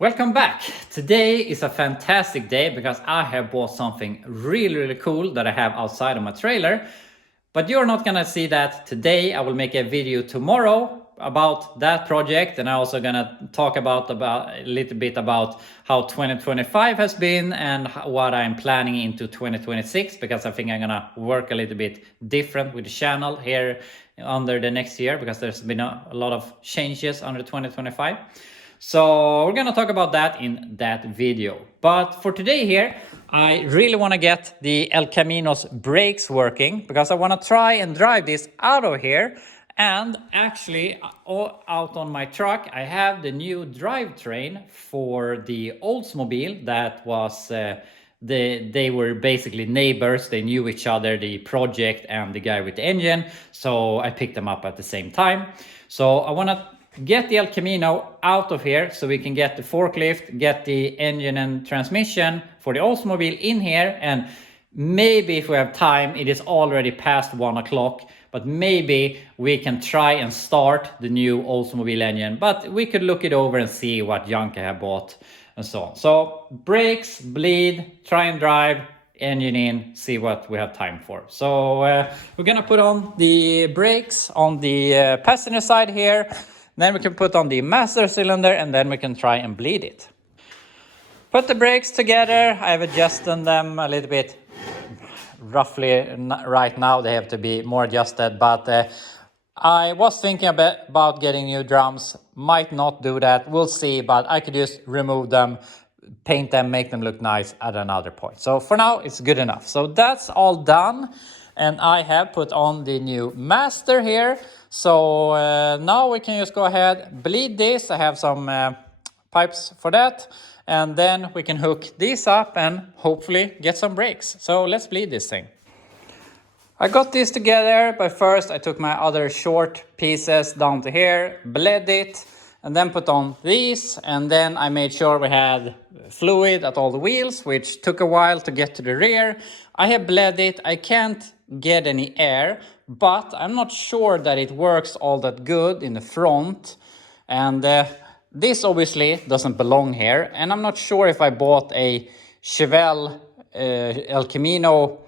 Welcome back. Today is a fantastic day because I have bought something really cool that I have outside of my trailer. But you're not gonna see that today. I will make a video tomorrow about that project, and I'm also gonna talk about a little bit about how 2025 has been and what I'm planning into 2026, because I think I'm gonna work a little bit different with the channel here under the next year, because there's been a lot of changes under 2025. So we're gonna talk about that in that video. But for today here, I really want to get the El Camino's brakes working, because I want to try and drive this out of here. And actually, out on my truck, I have the new drivetrain for the Oldsmobile that was they were basically neighbors. They knew each other, the project and the guy with the engine. So I picked them up at the same time. So I want to get the El Camino out of here so we can get the forklift, get the engine and transmission for the Oldsmobile in here. And maybe if we have time, it is already past 1 o'clock, but maybe we can try and start the new Oldsmobile engine. But we could look it over and see what junk I have bought and so on. So brakes, bleed, try and drive, engine in, see what we have time for. So we're gonna put on the brakes on the passenger side here. Then we can put on the master cylinder, and then we can try and bleed it. Put the brakes together. I've adjusted them a little bit roughly right now. They have to be more adjusted, but I was thinking about getting new drums. Might not do that. We'll see, but I could just remove them, paint them, make them look nice at another point. So for now, it's good enough. So that's all done. And I have put on the new master here. So now we can just go ahead, bleed this. I have some pipes for that. And then we can hook these up and hopefully get some brakes. So let's bleed this thing. I got this together, but first I took my other short pieces down to here, bled it, and then put on these. And then I made sure we had fluid at all the wheels, which took a while to get to the rear. I have bled it. I can't get any air, but I'm not sure that it works all that good in the front. And this obviously doesn't belong here. And I'm not sure if I bought a Chevelle El Camino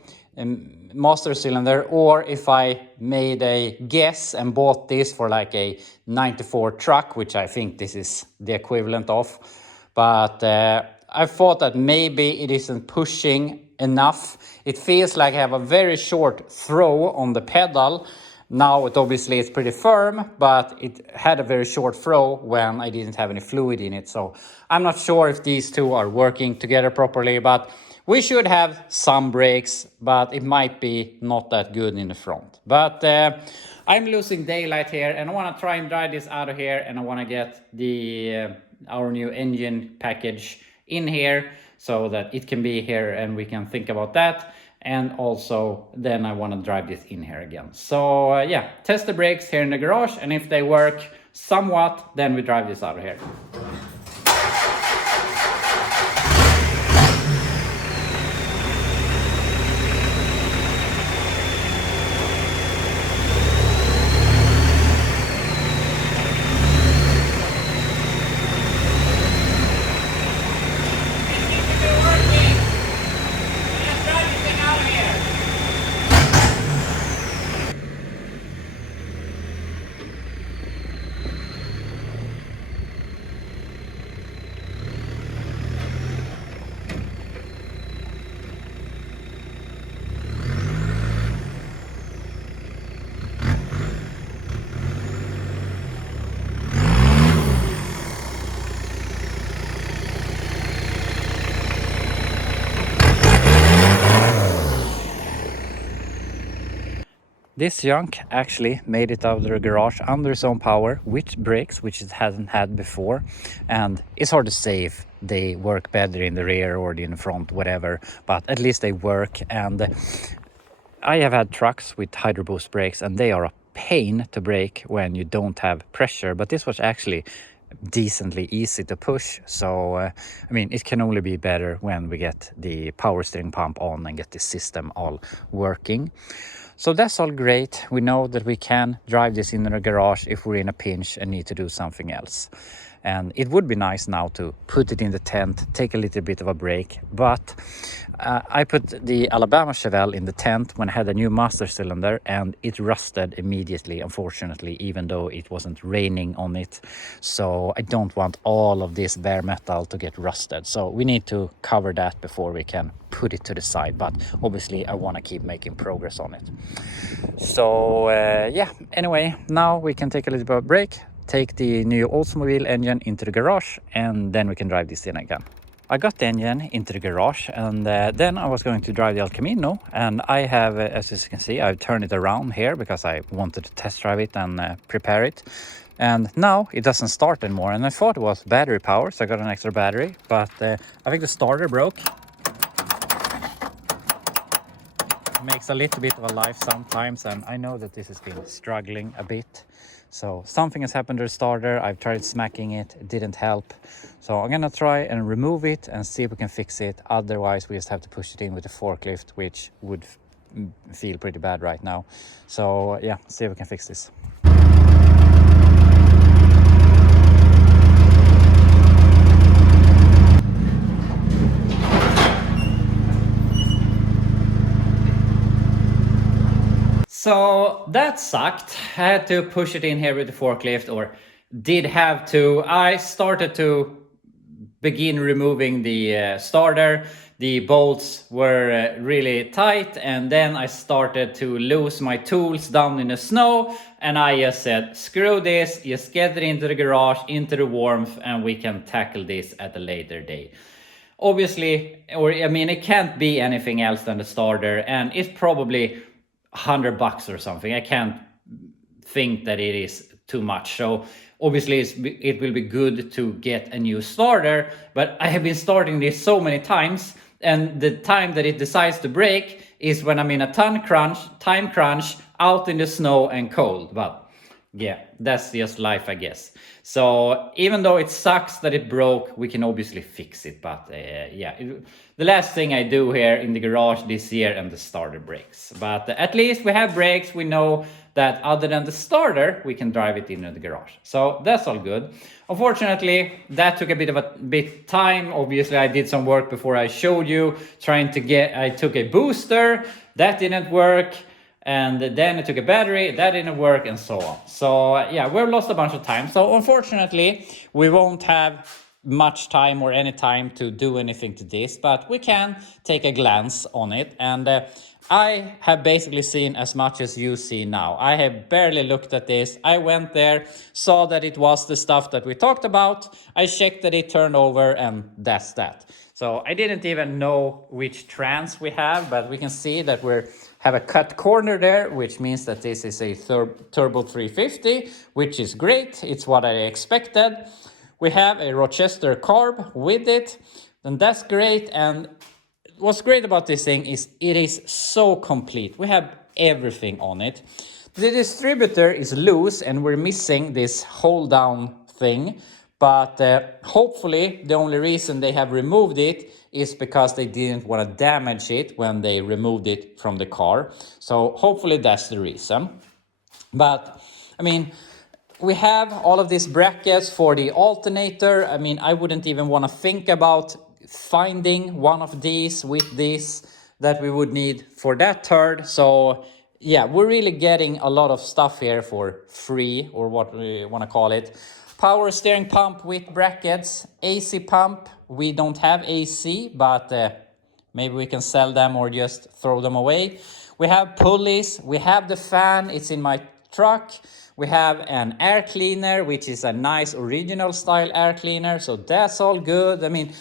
master cylinder, or if I made a guess and bought this for like a 94 truck, which I think this is the equivalent of. But I thought that maybe it isn't pushing enough. It feels like I have a very short throw on the pedal. Now it obviously is pretty firm, but it had a very short throw when I didn't have any fluid in it. So I'm not sure if these two are working together properly, but we should have some brakes, but it might be not that good in the front. But I'm losing daylight here, and I want to try and drive this out of here, and I want to get the our new engine package in here so that it can be here and we can think about that. And also then I want to drive this in here again. So yeah, test the brakes here in the garage, and if they work somewhat, then we drive this out of here. This junk actually made it out of the garage under its own power with brakes, which it hasn't had before. And it's hard to say if they work better in the rear or in the front, whatever, but at least they work. And I have had trucks with hydro boost brakes, and they are a pain to brake when you don't have pressure. But this was actually decently easy to push. So I mean, it can only be better when we get the power steering pump on and get the system all working. So that's all great. We know that we can drive this in the garage if we're in a pinch and need to do something else. and it would be nice now to put it in the tent, take a little bit of a break. But I put the Alabama Chevelle in the tent when I had a new master cylinder, and it rusted immediately, unfortunately, even though it wasn't raining on it. So I don't want all of this bare metal to get rusted, so we need to cover that before we can put it to the side. But obviously I want to keep making progress on it. So yeah, anyway, now we can take a little bit of a break, take the new Oldsmobile engine into the garage, and then we can drive this in again. I got the engine into the garage, and then I was going to drive the El Camino, and I have, as you can see, I've turned it around here because I wanted to test drive it and prepare it. And now it doesn't start anymore, and I thought it was battery power, so I got an extra battery, but I think the starter broke. It makes a little bit of a life sometimes, and I know that this has been struggling a bit. So something has happened to the starter. I've tried smacking it, it didn't help. So I'm gonna try and remove it and see if we can fix it. Otherwise we just have to push it in with a forklift, which would feel pretty bad right now. So yeah, see if we can fix this. So that sucked. I had to push it in here with the forklift, or did have to. I started to begin removing the starter. The bolts were really tight, and then I started to lose my tools down in the snow, and I just said, screw this, just get it into the garage, into the warmth, and we can tackle this at a later day. Obviously, or I mean, it can't be anything else than the starter, and it's probably $100 or something. I can't think that it is too much. So obviously it will be good to get a new starter, but I have been starting this so many times, and the time that it decides to break is when I'm in a time crunch out in the snow and cold. But yeah, that's just life, I guess. So even though it sucks that it broke, we can obviously fix it. But yeah, the last thing I do here in the garage this year, and the starter breaks. But at least we have brakes. We know that other than the starter, we can drive it into the garage. So that's all good. Unfortunately, that took a bit time. Obviously, I did some work before I showed you, I took a booster, that didn't work. And then I took a battery, that didn't work, and so on. So yeah, we've lost a bunch of time. So unfortunately, we won't have much time or any time to do anything to this, but we can take a glance on it. And I have basically seen as much as you see now. I have barely looked at this. I went there, saw that it was the stuff that we talked about. I checked that it turned over, and that's that. So I didn't even know which trans we have, but we can see that we have a cut corner there, which means that this is a Turbo 350, which is great. It's what I expected. We have a Rochester carb with it, and that's great. And what's great about this thing is it is so complete. We have everything on it. The distributor is loose, and we're missing this hold down thing. But hopefully the only reason they have removed it is because they didn't want to damage it when they removed it from the car. So hopefully that's the reason. But I mean, we have all of these brackets for the alternator. I mean, I wouldn't even want to think about finding one of these with this that we would need for that third. So yeah, we're really getting a lot of stuff here for free, or what we want to call it. Power steering pump with brackets, AC pump. We don't have AC, but maybe we can sell them or just throw them away. We have pulleys, we have the fan, it's in my truck. We have an air cleaner, which is a nice original style air cleaner, so that's all good. I mean,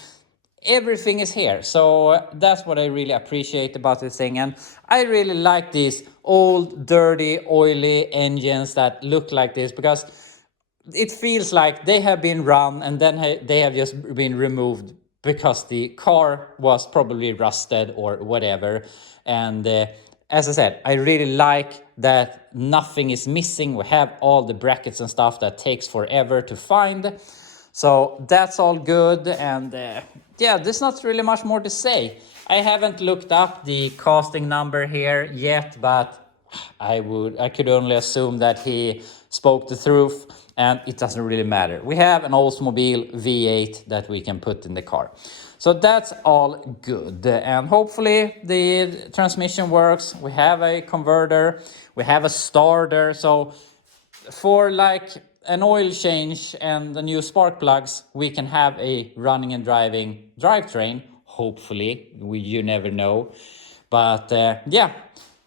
everything is here, so that's what I really appreciate about this thing. And I really like these old, dirty, oily engines that look like this, because it feels like they have been run and then they have just been removed because the car was probably rusted or whatever. And as I said, I really like that nothing is missing. We have all the brackets and stuff that takes forever to find. So that's all good. And yeah, there's not really much more to say. I haven't looked up the costing number here yet, but I could only assume that he spoke the truth. and it doesn't really matter. We have an Oldsmobile V8 that we can put in the car. So that's all good, and hopefully the transmission works. We have a converter, we have a starter, so for like an oil change and the new spark plugs, we can have a running and driving drivetrain. Hopefully, you never know. But yeah,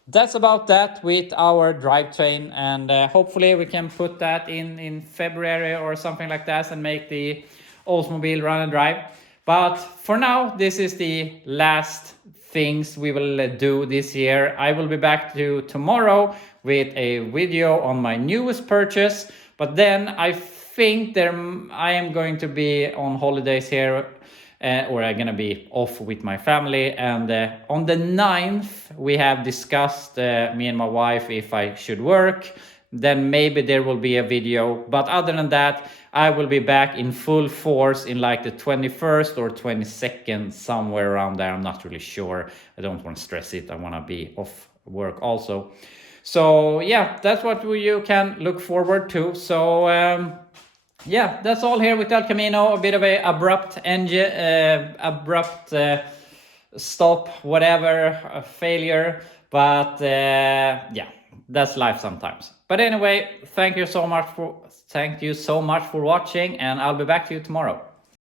that's about that with our drivetrain, and hopefully we can put that in February or something like that and make the Oldsmobile run and drive. But for now, this is the last things we will do this year. I will be back to tomorrow with a video on my newest purchase, but then I think I am going to be on holidays here, or I'm gonna be off with my family, and on the 9th we have discussed, me and my wife, if I should work, then maybe there will be a video. But other than that, I will be back in full force in like the 21st or 22nd, somewhere around there. I'm not really sure. I don't want to stress it. I want to be off work also. So yeah, that's what you can look forward to. So yeah, that's all here with El Camino. A bit of a abrupt stop, whatever, failure. But yeah, that's life sometimes. But anyway, thank you so much for watching, and I'll be back to you tomorrow.